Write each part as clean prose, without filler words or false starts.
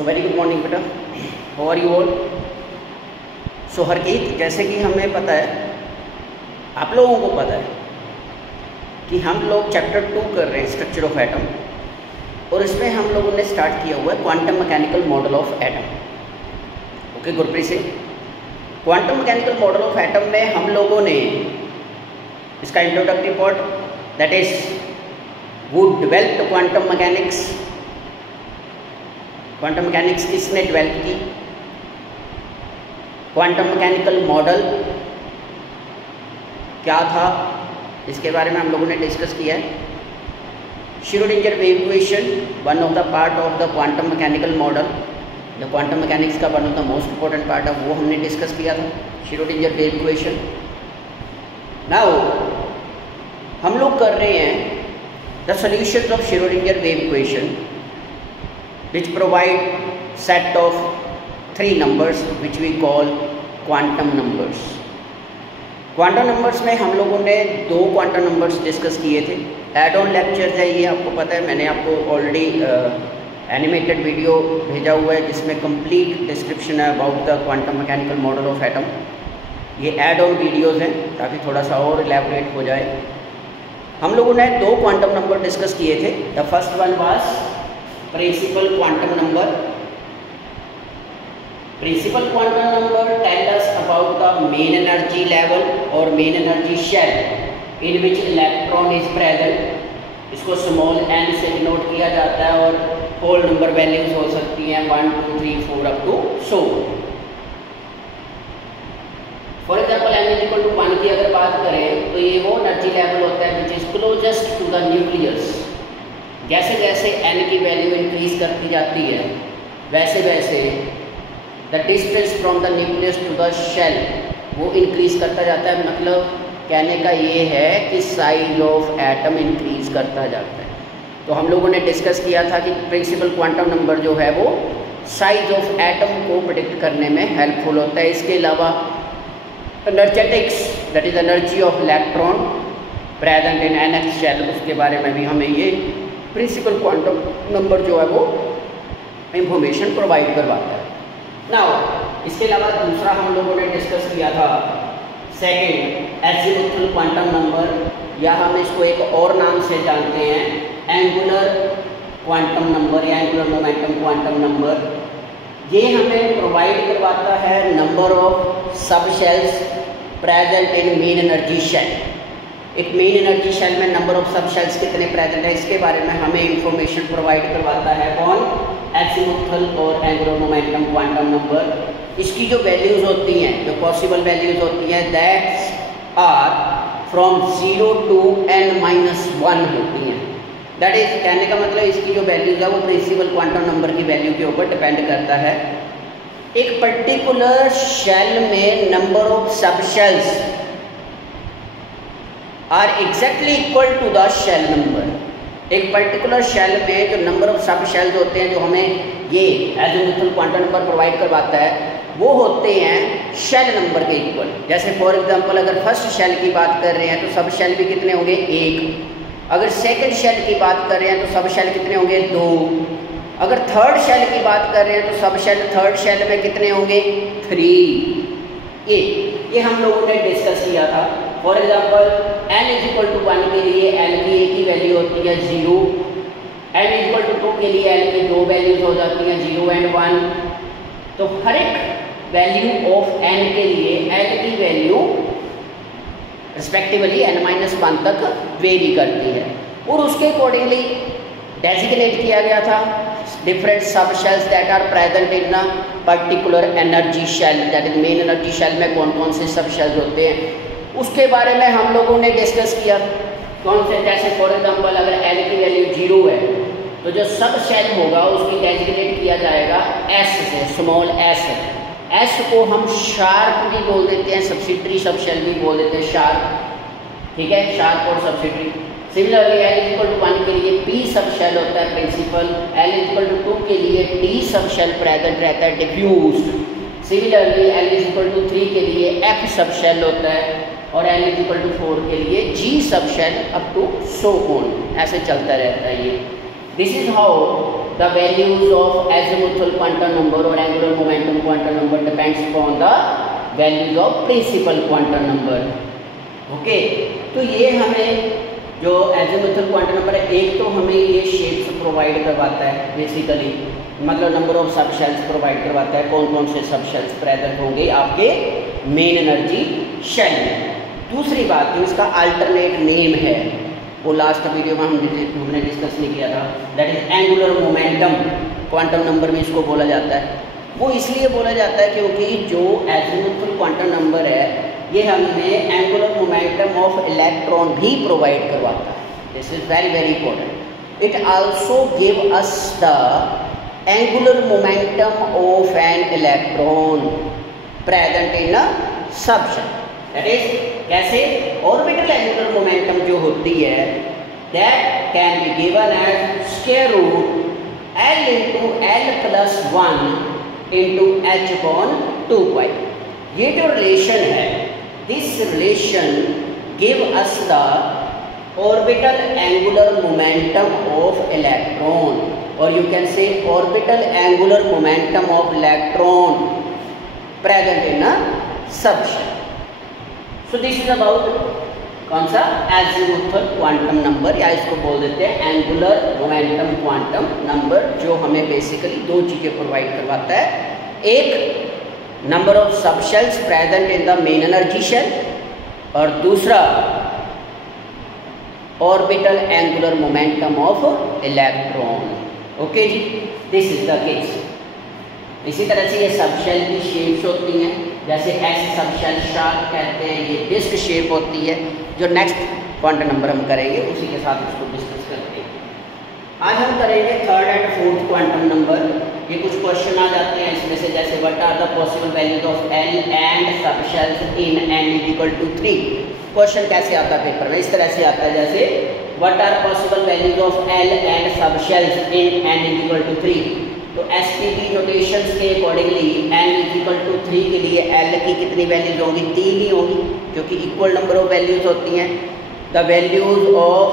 So very good morning बेटा, how are you all. सो हरकीत, जैसे कि हमें पता है, आप लोगों को पता है कि हम लोग चैप्टर 2 कर रहे हैं, स्ट्रक्चर ऑफ एटम, और इसमें हम लोगों ने स्टार्ट किया हुआ है quantum mechanical model of atom. Okay Gurpreet Singh, quantum mechanical model of atom में हम लोगों ने इसका introductory part, that is who developed quantum mechanics, quantum mechanics किसने डेवलप की, क्वांटम मैकेनिकल मॉडल क्या था, इसके बारे में हम लोगों ने डिस्कस किया है। Schrodinger wave equation, one of the part of the quantum mechanical model, जो क्वांटम मैकेनिक्स का one of the most important part है, वो हमने डिस्कस किया था, श्रोडिंगर वेव इक्वेशन। नाउ हम लोग कर रहे हैं the solutions of Schrodinger wave equation, which provide set of 3 numbers which we call quantum numbers. Quantum numbers में हम लोगों ने 2 क्वांटम नंबर्स डिस्कस किए थे। एड ऑन लेक्चर है, ये आपको पता है, मैंने आपको ऑलरेडी एनिमेटेड वीडियो भेजा हुआ है जिसमें कंप्लीट डिस्क्रिप्शन है about the quantum mechanical model of atom. ये एड ऑन वीडियोज़ हैं ताकि थोड़ा सा और इलैबोरेट हो जाए। हम लोगों ने 2 क्वांटम नंबर डिस्कस किए थे। The first one was principal quantum number. Principal quantum number tell us about the main energy level और main energy shell in which electron is present. इसको स्मॉल n से डिनोट किया जाता है और whole number values हो सकती हैं 1 2 3 4 up to so. For example n is equal to 1 की अगर बात करें तो ये वो एनर्जी लेवल होता है which is closest to the nucleus. जैसे जैसे n की वैल्यू इंक्रीज करती जाती है वैसे वैसे the distance from the nucleus to the shell वो इंक्रीज करता जाता है। मतलब कहने का ये है कि साइज ऑफ एटम इंक्रीज करता जाता है। तो हम लोगों ने डिस्कस किया था कि प्रिंसिपल क्वांटम नंबर जो है वो साइज ऑफ एटम को प्रेडिक्ट करने में हेल्पफुल होता है। इसके अलावा energetics, that is energy of electron present in nth shell, उसके बारे में भी हमें ये प्रिंसिपल क्वांटम नंबर जो है वो इंफॉर्मेशन प्रोवाइड करवाता है। नाउ इसके अलावा दूसरा हम लोगों ने डिस्कस किया था सेकंड एज़ीमुथल क्वांटम नंबर, या हम इसको एक और नाम से जानते हैं एंगुलर क्वांटम नंबर या एंगुलर मोमेंटम क्वांटम नंबर। ये हमें प्रोवाइड करवाता है number of sub shells present in main energy shell. एक मेन एनर्जी शेल में नंबर ऑफ सब शेल्स कितने प्रेजेंट है, इसके बारे में हमें इंफॉर्मेशन प्रोवाइड करवाता है कौन, एज़ीमुथल और एंगुलर मोमेंटम क्वांटम नंबर। इसकी जो वैल्यूज होती हैं, जो पॉसिबल वैल्यूज होती हैं, that's are from 0 to n-1 होती हैं। दैट इज कहने का मतलब इसकी जो वैल्यूज है वो प्रिंसिपल क्वांटम नंबर की वैल्यू के ऊपर डिपेंड करता है। एक पर्टिकुलर शेल में number of sub shells are exactly equal to the shell number. एक पर्टिकुलर शेल में जो नंबर ऑफ सब शेल्स होते हैं, जो हमें ये एज़ीमुथल क्वांटम नंबर प्रोवाइड करवाता है, वो होते हैं शेल नंबर के इक्वल। जैसे फॉर एग्जांपल अगर फर्स्ट शेल की बात कर रहे हैं तो सब शेल भी कितने होंगे, 1। अगर सेकंड शेल की बात कर रहे हैं तो सब शेल कितने होंगे, 2। अगर थर्ड शेल की बात कर रहे हैं तो सब शेल थर्ड शेल में कितने होंगे, 3। ये हम लोगों ने डिस्कस किया था। For example n is equal to 1 के लिए n की एक ही वैल्यू होती है 0, n इज इक्वल टू 2 के लिए n की 2 वैल्यूज हो जाती हैं 0 and 1। तो हर एक वैल्यू ऑफ n के लिए n की वैल्यू रिस्पेक्टिवली n-1 तक वेरी करती है, और उसके अकॉर्डिंगली डेजिग्नेट किया गया था different sub shells that are present in a particular energy shell. That is main energy shell में कौन कौन से सब शेल्स होते हैं, उसके बारे में हम लोगों ने डिस्कस किया। कौन से, जैसे फॉर एग्जांपल अगर n की वैल्यू 0 है तो जो सब शेल होगा उसकी डेजिग्नेट किया जाएगा s से, स्मॉल s को हम शार्प भी बोल देते हैं, सब्सिडरी सब शेल भी बोल देते हैं शार्प, ठीक है, शार्प और subsidiary. Similarly l is equal to 1 के लिए p सब शेल होता है principal, l is equal to 2 के लिए t सब शेल प्रेजेंट रहता है diffused. Similarly l is equal to 3 के लिए f सब शेल होता है, और l इज इक्वल टू 4 के लिए g sub shell up to so on, ऐसे चलता रहता है ये। This is how the values of azimuthal quantum number or angular momentum quantum number depends upon the values of principal quantum number. Okay, तो ये हमें जो azimuthal quantum number है, एक तो हमें ये शेप्स प्रोवाइड करवाता है बेसिकली, मतलब number of sub shells provide करवाता है, कौन कौन से सब शेल्स प्रेजेंट होंगे आपके मेन एनर्जी शेल में। दूसरी बात जो इसका अल्टरनेट नेम है वो लास्ट वीडियो में हमने डिस्कस नहीं किया था, that is angular momentum quantum number में इसको बोला जाता है। वो इसलिए बोला जाता है क्योंकि जो एजिमुथल क्वांटम नंबर है ये हमें एंगुलर मोमेंटम ऑफ इलेक्ट्रॉन भी प्रोवाइड करवाता है। This is very very important. It also give us the angular momentum of an electron present in a subshell. That is कैसे, ऑर्बिटल एंगुलर मोमेंटम जो होती है that can be given as square root L into L plus 1 into H upon 2 pi. ये जो relation है, this relation give us the orbital angular momentum of electron, और you can say orbital angular momentum of electron present in a subshell. So this is about कौन सा, azimuthal quantum number, या इसको बोल देते हैं एंगुलर मोमेंटम क्वांटम नंबर, जो हमें बेसिकली दो चीज़ें प्रोवाइड करवाता है। एक number of subshells present in the main energy shell, और दूसरा orbital angular momentum of electron. Okay जी, दिस इज द केस। इसी तरह से ये सबशेल की शेप्स होती हैं, जैसे एस सबशेल शार्क कहते हैं, ये डिस्क शेप होती है, जो नेक्स्ट क्वांटम नंबर हम करेंगे उसी के साथ इसको डिस्कस करते हैं। आज हम करेंगे third and fourth quantum number. ये कुछ क्वेश्चन आ जाते हैं इसमें से, जैसे what are the possible values of L and subshells in n equal to 3। Question कैसे आता है पेपर में, इस तरह से आता है जैसे what are possible values of L and subshells in n equal to 3। तो एसपीबी नोटेशंस के अकॉर्डिंगली n इक्वल टू 3 के लिए l की कितनी वैल्यूज होंगी, 3 ही होंगी, क्योंकि इक्वल नंबर ऑफ वैल्यूज होती हैं। The values of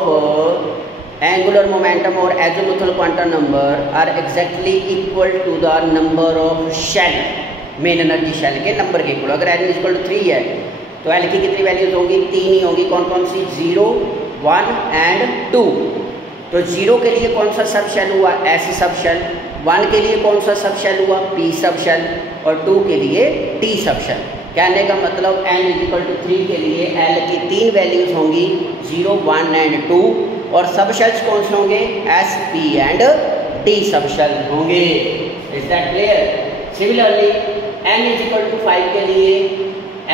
angular momentum और azimuthal quantum number are exactly equal to the number of shell, main energy shell के नंबर के इक्वल। अगर n इक्वल टू 3 है तो l की कितनी वैल्यूज होंगी, 3 ही होंगी। कौन कौन सी, 0, 1 एंड 2। तो 0 के लिए कौन सा सब शेल हुआ, S सब शेल। 1 के लिए कौन सा सब शेल हुआ, P सब शेल, और 2 के लिए T सब शेल। कहने का मतलब n इक्वल टू 3 के लिए L की 3 वैल्यूज होंगी, 0, 1 एंड 2, और सब शेल्स कौन से होंगे, S, P एंड T सब शेल होंगे। Is that clear? Similarly n equal to 5 के लिए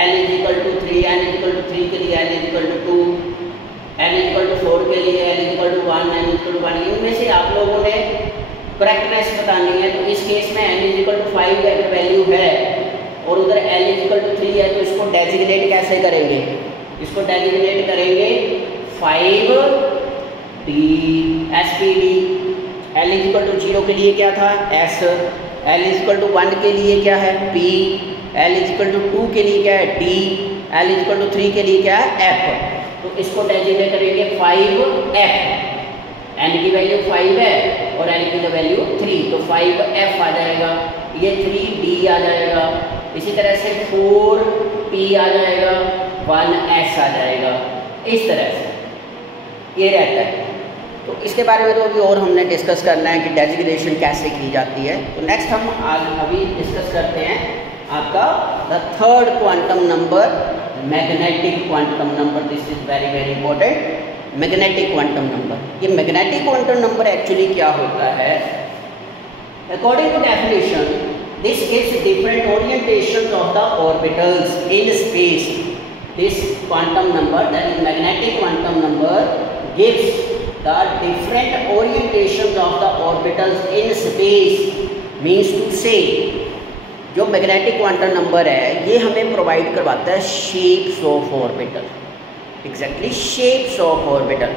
L equal to 3, n equal to 3 के लिए L equal to 2, n equal to 4 के लिए L equal to 1, n equal to 1। इनमें से आप लोगों ने करेक्टनेस बतानी है। तो इस केस में n इक्वल टू 5 अगर वैल्यू है और उधर L इक्वल टू 3 है, तो इसको डेजिग्नेट कैसे करेंगे, इसको डेजिग्नेट करेंगे 5D SPD। L equal to 0 के लिए क्या था, S, L इक्वल टू 1 के लिए क्या है, P, L इक्वल टू 2 के लिए क्या है, D, L इक्वल टू 3 के लिए क्या है, F। तो इसको डेजिग्नेट करेंगे 5F। n की वैल्यू 5 है और n की वैल्यू 3, तो 5F आ जाएगा, ये 3D आ जाएगा, इसी तरह से 4P आ जाएगा, 1S आ जाएगा। इस तरह से ये रहता है। तो इसके बारे में तो अभी और हमने डिस्कस करना है कि डेजिग्नेशन कैसे की जाती है। तो नेक्स्ट हम आज अभी डिस्कस करते हैं आपका the third quantum number, magnetic quantum number. This is very very important, magnetic quantum number. ये मैग्नेटिक क्वांटम नंबर एक्चुअली क्या होता है, according to definition this gives different orientations of the orbitals in space. This quantum number, that is magnetic quantum number, gives the different orientations of the orbitals in space. Means to say जो magnetic quantum number है ये हमें provide करवाता है shapes of orbital, exactly shapes of orbital.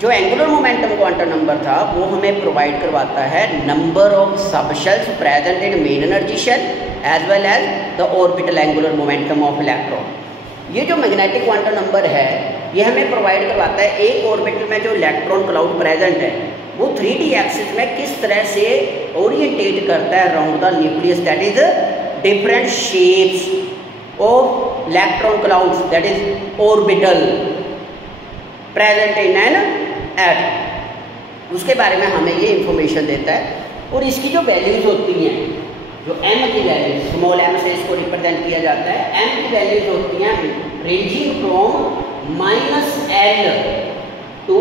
जो angular momentum quantum number था वो हमें प्रोवाइड करवाता है number of subshells present in main energy shell as well as the orbital angular momentum of electron. ये जो मैग्नेटिक क्वांटम नंबर है ये हमें प्रोवाइड करवाता है एक ऑर्बिटल में जो इलेक्ट्रॉन क्लाउड प्रेजेंट है वो 3D एक्सिस में किस तरह से ओरिएंटेट करता है around the nucleus, that is different shapes of electron clouds, that is orbital present in an atom, उसके बारे में हमें ये इंफॉर्मेशन देता है। और इसकी जो वैल्यूज होती हैं, जो m की वैल्यूज, स्मॉल m से इसको रिप्रेजेंट किया जाता है, m की वैल्यूज होती हैं ranging from -L to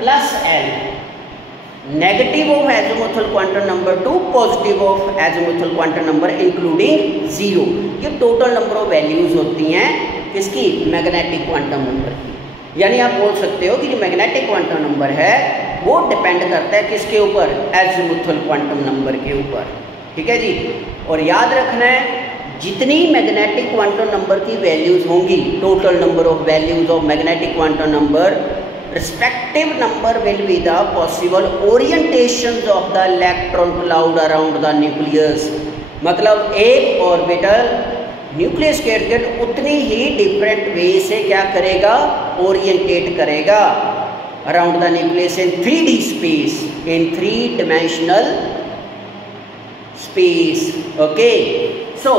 +L, negative of azimuthal quantum number to positive of azimuthal quantum number including 0। ये टोटल नंबर ऑफ वैल्यूज होती हैं किसकी, मैग्नेटिक क्वांटम नंबर की। यानी आप बोल सकते हो कि जो मैग्नेटिक क्वांटम नंबर है वो डिपेंड करता है किसके ऊपर, एजिमुथल क्वांटम नंबर के ऊपर। ठीक है जी। और याद रखना है जितनी मैग्नेटिक क्वांटम नंबर की वैल्यूज होंगी, total number of values of magnetic quantum number, respective number will be the possible orientations of the electron cloud around the nucleus। मतलब एक ऑर्बिटल न्यूक्लियस के इर्द गिर्द उतनी ही डिफरेंट वे से क्या करेगा, ओरिएंटेट करेगा around the nucleus in 3D space, in 3 dimensional space. Okay, so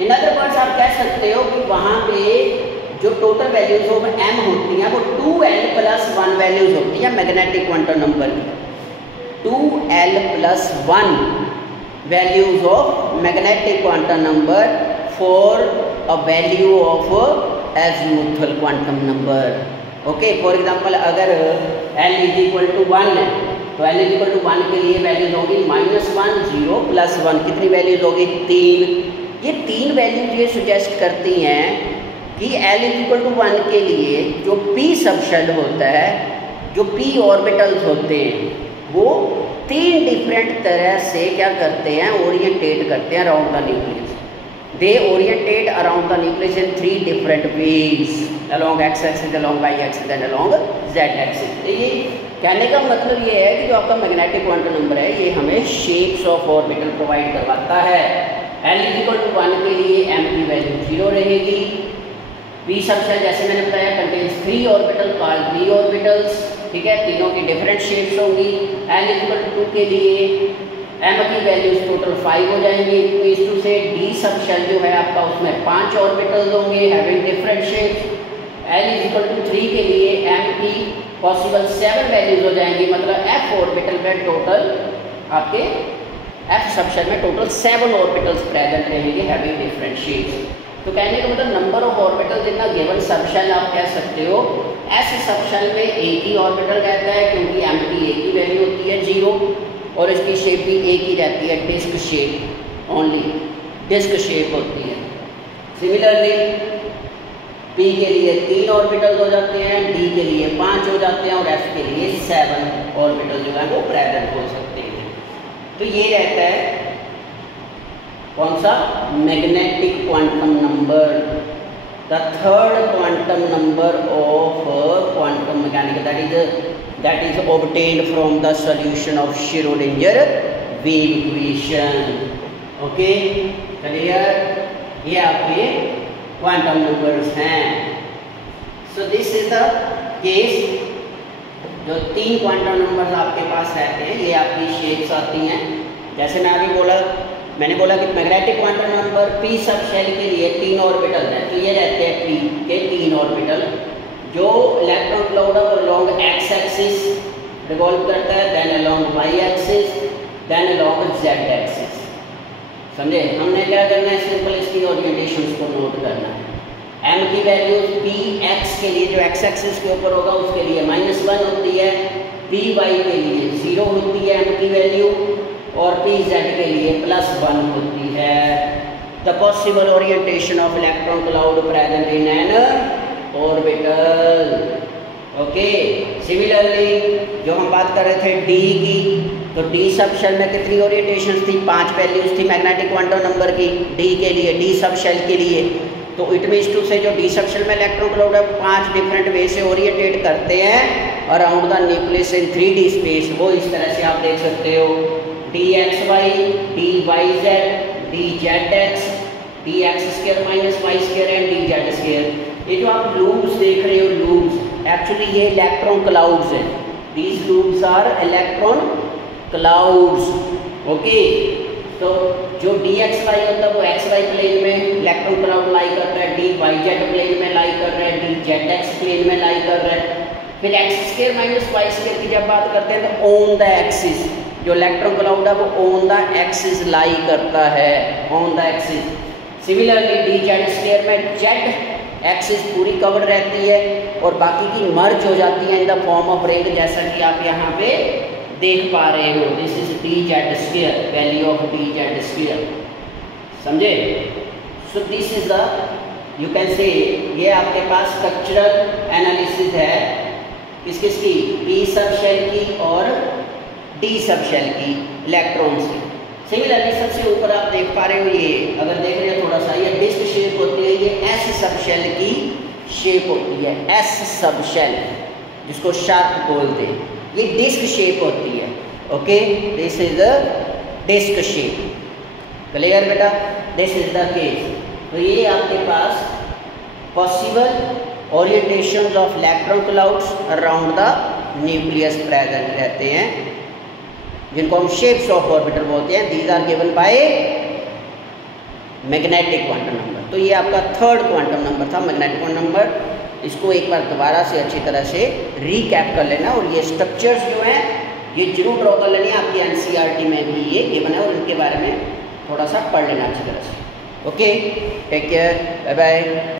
in other words आप कह सकते हो कि वहां पे जो टोटल वैल्यूज ऑफ m होती हैं वो 2l+1 वैल्यूज होती हैं मैग्नेटिक क्वांटम नंबर की, 2l+1 values of magnetic quantum number for a value of azimuthal quantum number. Okay, for example अगर l = 1 है तो l = 1 के लिए वैल्यूज होगी -1, 0, +1, कितनी वैल्यूज होगी, 3। ये 3 वैल्यूज ये सुजेस्ट करती हैं कि l = 1 के लिए जो p सबशेल होता है, जो p ऑर्बिटल्स होते हैं, वो 3 डिफरेंट तरह से क्या करते हैं, ओरिएंटेट करते हैं around the nucleus. They orient around the nucleus in 3 different ways, along x axis, along y axis and along z axis. ये कहने का मतलब ये है कि जो आपका मैग्नेटिक क्वांटम नंबर है ये हमें शेप्स ऑफ ऑर्बिटल प्रोवाइड करवाता है। l = 1 के लिए m की वैल्यू 0 रहेगी। p सबशेल जैसे मैंने बताया contains 3 orbital called p orbitals. ठीक है, तीनों की डिफरेंट शेप्स होंगी। l = 2 के लिए m की वैल्यूज टोटल 5 हो जाएंगी। इस टू से d सबशेल जो है आपका उसमें 5 ऑर्बिटल्स होंगे हैविंग डिफरेंट शेप्स। l = 3 के लिए m की पॉसिबल 7 वैल्यूज हो जाएंगी, मतलब f ऑर्बिटल में टोटल आपके f सबशेल में टोटल 7 ऑर्बिटल्स प्रेजेंट रहेंगे हैविंग डिफरेंट शेप्स। तो कहने का मतलब number of orbitals in a given subshell आप कह सकते हो s सबशेल में एक ही ऑर्बिटल रहता है क्योंकि m की एक ही वैल्यू होती है 0, और इसकी शेप भी एक ही रहती है, disc shape, only disc shape होती है। सिमिलरली p के लिए 3 ऑर्बिटल्स हो जाते हैं, d के लिए 5 हो जाते हैं और f के लिए 7 ऑर्बिटल जो है वो प्रेजेंट हो सकते हैं। तो ये रहता है कौन सा, magnetic quantum number, the third quantum number of quantum mechanics, that is obtained from the solution of Schrodinger wave equation. Okay, clear, ये आपके क्वांटम नंबर्स हैं। So this is the case, जो 3 क्वांटम नंबर्स आपके पास रहते हैं ये आपकी shapes आती हैं। जैसे मैं अभी मैंने बोला कि magnetic quantum number p subshell के लिए 3 ऑर्बिटल हैं, तो ये रहते हैं p के 3 ऑर्बिटल जो electron cloud along x axis revolve करता है, then along y axis, then along z axis. समझे, हमने क्या करना है, सिंपल इसकी ओरिएंटेशंस को नोट करना है। m की वैल्यूज px के लिए जो x एक्सिस के ऊपर होगा उसके लिए -1 होती है, py के लिए 0 होती है m की वैल्यू, और pz के लिए +1 होती है। The possible orientation of electron cloud present in an orbital. Okay, similarly जो हम बात कर रहे थे d की, तो d सबशेल में कितनी ओरिएंटेशन थी, 5 वैल्यूज थी मैग्नेटिक क्वांटम नंबर की d के लिए, d सबशेल के लिए। तो इट मीन्स टू से जो d सबशेल में इलेक्ट्रॉन क्लाउड है 5 डिफरेंट वे से ओरिएंटेट करते हैं around the nucleus in 3D space. वो इस तरह से आप देख सकते हो, dxy, dyz, dzx, dx² - y² and dz²। ये जो आप लूप्स देख रहे हो, लूप्स एक्चुअली ये इलेक्ट्रॉन क्लाउड्स हैं। These loops are electron clouds. Okay, तो जो डी एक्स वाई होता है वो एक्स वाई प्लेन में इलेक्ट्रॉन क्लाउड लाई करता है, डी वाई जेड प्लेन में लाई कर रहा है, डी जेड एक्स प्लेन में लाई कर रहा है। फिर X square minus Y square की जब बात करते हैं तो ऑन द एक्सिस, जो इलेक्ट्रॉन क्लाउड है वो ऑन द एक्सिस लाई करता है, on the axis. Similarly D Z square में जेड एक्सिस पूरी कवर रहती है और बाकी की मर्ज हो जाती है in the form of ring, जैसा कि आप यहाँ पे देख पा रहे हो। This is D Z square, value of D Z square, समझे? So this is the, you can say, ये आपके पास स्ट्रक्चरल एनालिसिस है किस किस की, पी सब शेल की और डी सब शेल की इलेक्ट्रॉन्स की। सिमिलरली सबसे ऊपर आप देख पा रहे हो, ये अगर देख रहे हो थोड़ा सा, ये डिस्क शेप होती है, ये एस सब शेल की शेप होती है, एस सब शेल जिसको शार्प बोलते हैं, ये डिस्क शेप होती है। Okay, this is the disk shape, clear बेटा? This is the case. तो ये आपके पास possible orientation of electron clouds around the nucleus present रहते हैं, जिनको हम शेप्स ऑफ ऑर्बिटर बोलते हैं। These are given by magnetic quantum number. तो ये आपका थर्ड क्वांटम नंबर था, मैग्नेटिक क्वांटम नंबर। इसको एक बार दोबारा से अच्छी तरह से रीकैप कर लेना, और ये स्ट्रक्चर्स जो हैं ये जरूर ड्रॉ कर लेनी, आपकी एनसीईआरटी में भी ये गिवन है, और इनके बारे में थोड़ा सा पढ़ लेना अच्छी तरह से। Okay, take care, bye bye.